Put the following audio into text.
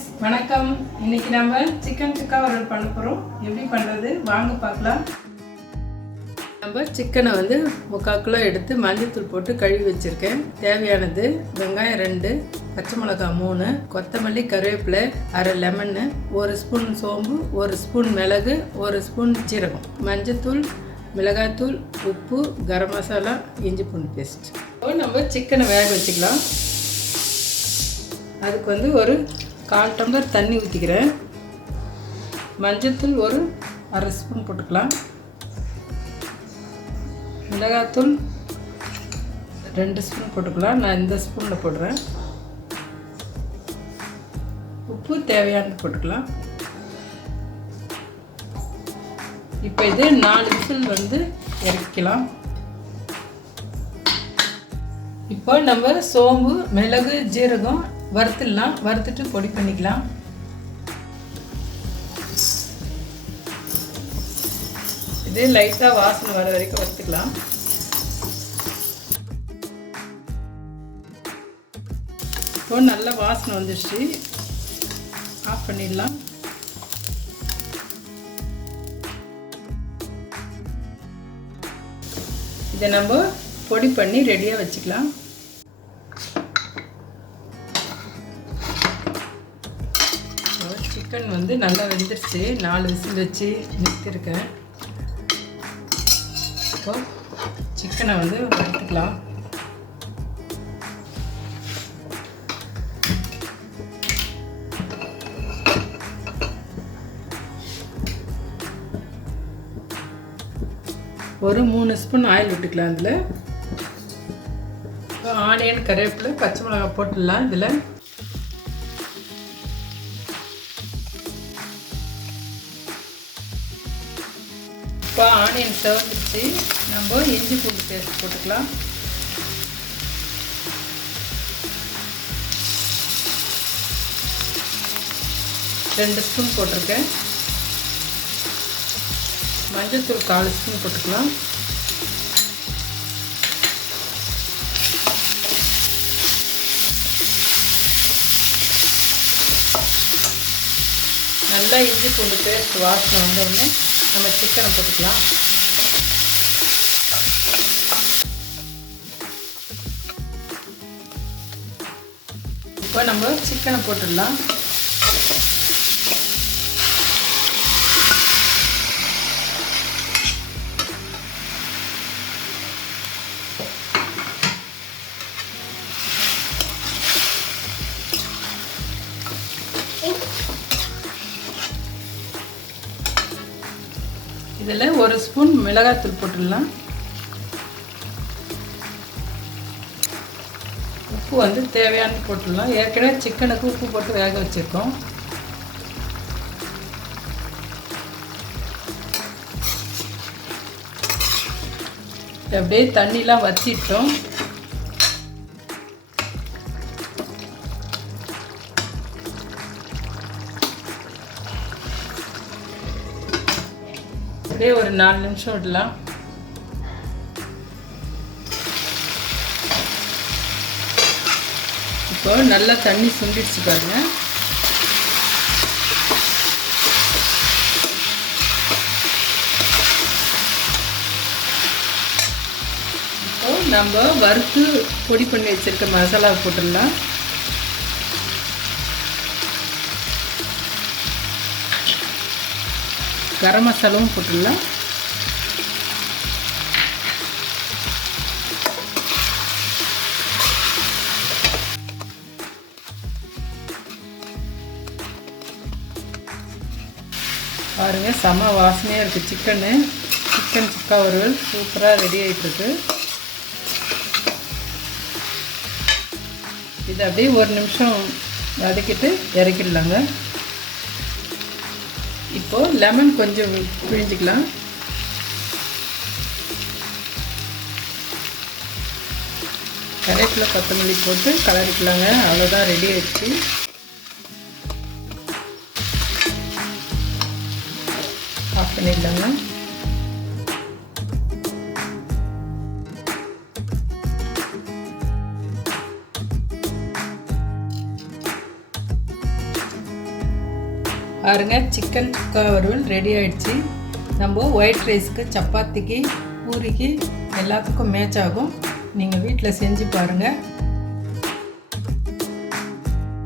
Friends, வணக்கம். இன்னைக்கு நம்ம சிக்கன் சுக்கா வறுவல் பண்ண போகிறோம். எப்படி பண்ணுறது வாங்க பார்க்கலாம். நம்ம சிக்கனை 3/4 கிலோ எடுத்து மஞ்சள்தூள் போட்டு கழுவி வச்சுருக்கேன். தேவையானது வெங்காயம் 2, பச்சை மிளகாய் 3, கொத்தமல்லி, கருவேப்பிலை, அரை லெமனு, 1 ஸ்பூன் சோம்பு, 1 ஸ்பூன் மிளகு, 1 ஸ்பூன் ஜீரகம், மஞ்சள்தூள், மிளகாய்த்தூள், உப்பு, கரம் மசாலா, இஞ்சி பூண்டு பேஸ்ட். இப்போ நம்ம சிக்கனை வேக வச்சுக்கலாம். அதுக்கு ஒரு 1/4 டம்ளர் தண்ணி ஊற்றிக்கிறேன். மஞ்சள்தூள் ஒரு அரை ஸ்பூன் போட்டுக்கலாம். மிளகாய்த்தூள் 2 ஸ்பூன் போட்டுக்கலாம். நான் இந்த ஸ்பூனில் போடுறேன். உப்பு தேவையானது போட்டுக்கலாம். இப்போ இது 4 விசில் இறக்கலாம். இப்போ நம்ம சோம்பு, மிளகு, ஜீரகம் வறுத்துடலாம். வறுத்துட்டு பொடி பண்ணிக்கலாம். இது லைட்டாக வாசனை வர வரைக்கும் வறுத்துக்கலாம். இப்போ நல்ல வாசனை வந்துடுச்சு. ஆஃப் பண்ணிடலாம். இதை நம்ம பொடி பண்ணி ரெடியாக வச்சுக்கலாம். சிக்கன் நல்லா வெந்துருச்சு. 4 விசில் வச்சு நிறுத்திருக்கேன். இப்போ சிக்கனை வறுத்துக்கலாம். ஒரு 3 ஸ்பூன் ஆயில் விட்டுக்கலாம். அதில் இப்போ ஆனியன், கருவேப்பிலை, பச்சை மிளகாய் போட்டுடலாம். இதில் இப்போ ஆனியன் செவந்துருச்சு. நம்ம இஞ்சி பூண்டு பேஸ்ட் போட்டுக்கலாம். ரெண்டு ஸ்பூன் போட்டிருக்கேன். மஞ்சள்தூள் 4 ஸ்பூன் போட்டுக்கலாம். நல்லா இஞ்சி பூண்டு பேஸ்ட் வாசனை வந்தோடனே நம்ம சிக்கனை போட்டுக்கலாம். இப்போ நம்ம சிக்கனை போட்டுடலாம். இதில் 1 ஸ்பூன் மிளகாய்த்தூள் போட்டுடலாம். உப்பு தேவையானது போட்டுடலாம். ஏற்கனவே சிக்கனுக்கு உப்பு போட்டு வேக வச்சுருக்கோம். அப்படியே தண்ணிலாம் வற்றிட்டோம். அப்படியே ஒரு 4 நிமிஷம் விடலாம். இப்போ நல்லா தண்ணி சுண்டிடுச்சு பாருங்க. இப்போ நம்ம வறுத்து பொடி பண்ணி வச்சிருக்க மசாலா போட்டுடலாம். கரம் மசாலாவும் போட்டுடலாம். பாருங்கள், செம வாசனையாக இருக்குது. சிக்கன் சுக்கா வறுவல் சூப்பராக ரெடி ஆகிட்டுருக்கு. இது அப்படியே 1 நிமிஷம் வதக்கிட்டு இறக்கிடலாங்க. இப்போது லெமன் கொஞ்சம் பிழிஞ்சிக்கலாம். கருவேப்பிலை, கொத்தமல்லி போட்டு கலரிக்கலாங்க. அவ்வளோதான், ரெடி ஆயிடுச்சு. ஆஃப் பண்ணிடலாங்க. பாருங்கள், சிக்கன் சுக்கா வறுவல் ரெடி ஆகிடுச்சு. நம்ம ஒயிட் ரைஸுக்கு, சப்பாத்திக்கு, பூரிக்கு எல்லாத்துக்கும் மேட்ச் ஆகும். நீங்கள் வீட்டில் செஞ்சு பாருங்கள்.